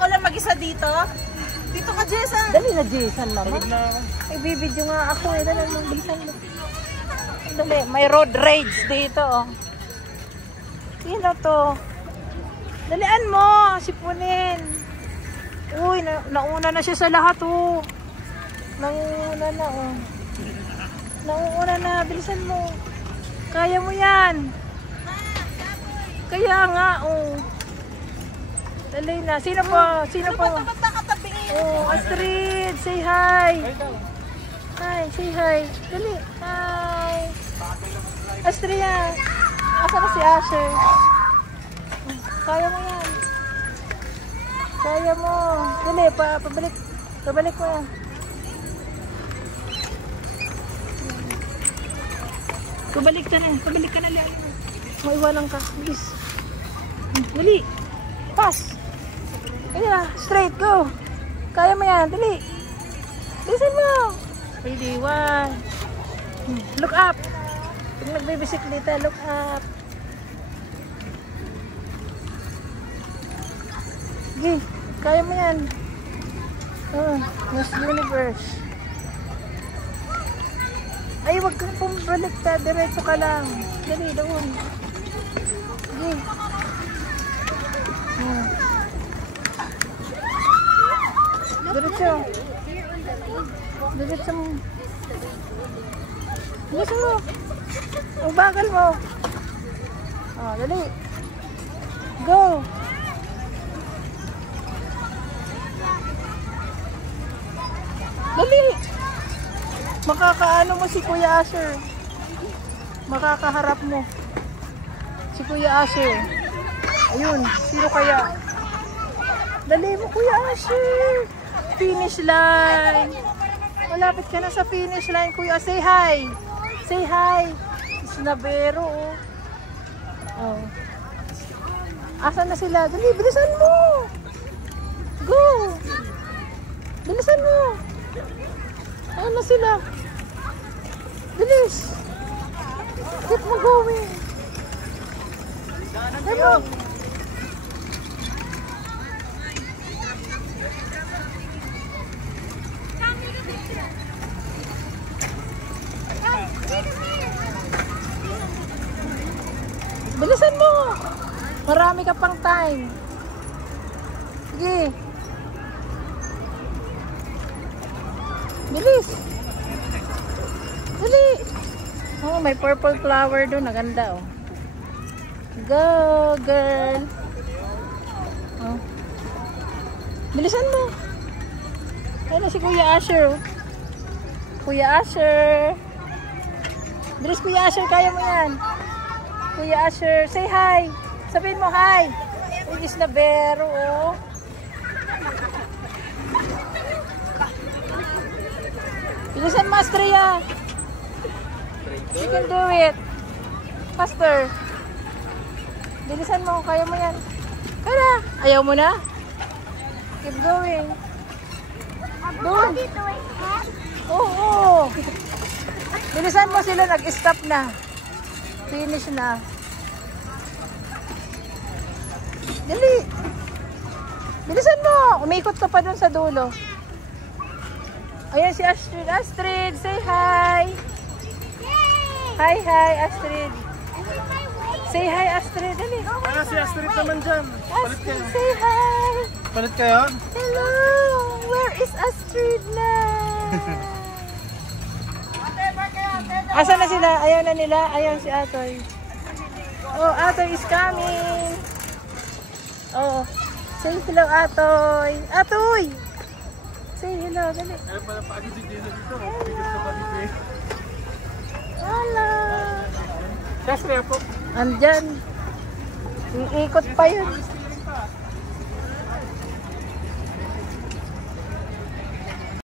Ako lang mag-isa dito. Dito ka, Jason. Dali na, Jason naman. Ibibidyo nga ako eh. Dali mo, bilisan mo. Dali, may road rage dito. Oh. Sino to? Dalian mo, sipunin. Uy, nauna na siya sa lahat oh. Nauna na oh. Nauna na, bilisan mo. Kaya mo yan. Kaya nga oh. Dali na. Sino po? Sino po? Oh, Astrid, say hi. Hi, say hi. Dali. Hi. Astrid, asa na si Asher? Kaya mo yan. Kaya mo. Dali, pabalik. Pabalik mo yan. Pabalik ka na. Pabalik ka na. Maiwalang ka. Bilis. Dali. Pass. Kaya, straight, go. Kaya mo yan. Dali. Bilisan mo. Ready, 1. Look up. Pag nagbibisikleta, look up. Okay, kaya mo yan. Oh, Miss Universe. Ay, wag kang pumabalik ta. Diretso ka lang. Dali, doon. Okay. Oh. Diretso. Diretso mo. Diretso mo. Ang bagal mo. Oh, dali. Go. Dali. Makakaano mo si Kuya Asher. Makakaharap mo. Si Kuya Asher. Ayun, sino kaya? Dali mo Kuya Asher. Finish line. Malapit ka na sa finish line Kuya. Say hi. Say hi. Snabero oh. Oh. Asan na sila? Dali, bilisan mo. Go. Bilisan mo. Ayan na sila. Bilis. Keep mo going. Ano? Bilisan mo. Marami ka pang time. Sige. Bilis. Dali. Oh, may purple flower doon. Naganda oh. Go, girl. Oh. Bilisan mo. Ayun na si Kuya Asher oh. Kuya Asher. Bilis Kuya Asher. Kaya mo yan. Kuya Asher. Say hi. Sabihin mo hi. Uy, Snabero oh. Bilisan mo, Astria. You can do it. Faster. Bilisan mo, kaya mo yan. Kaya, ayaw mo na? Keep going. Doon. Oo. Bilisan mo sila, nag-stop na. Finish na. Dali. Bilisan mo. Umikot ka pa dun sa dulo. Ayan si Astrid. Astrid, say hi. Hi, hi, Astrid. Say hi, Astrid. Dali. Ano si Astrid naman dyan? Astrid, say hi. Palit kayo? Hello. Where is Astrid na? Asa na sila? Ayaw na nila. Ayaw si Atoy. Oh, Atoy is coming. Oh, say hello, Atoy. Atoy! Say hello, dali. Ayaw pala paano si Jason dito. Bigat ka pa dito eh. Hello. Siyempre po. Andyan. Iikot pa yun.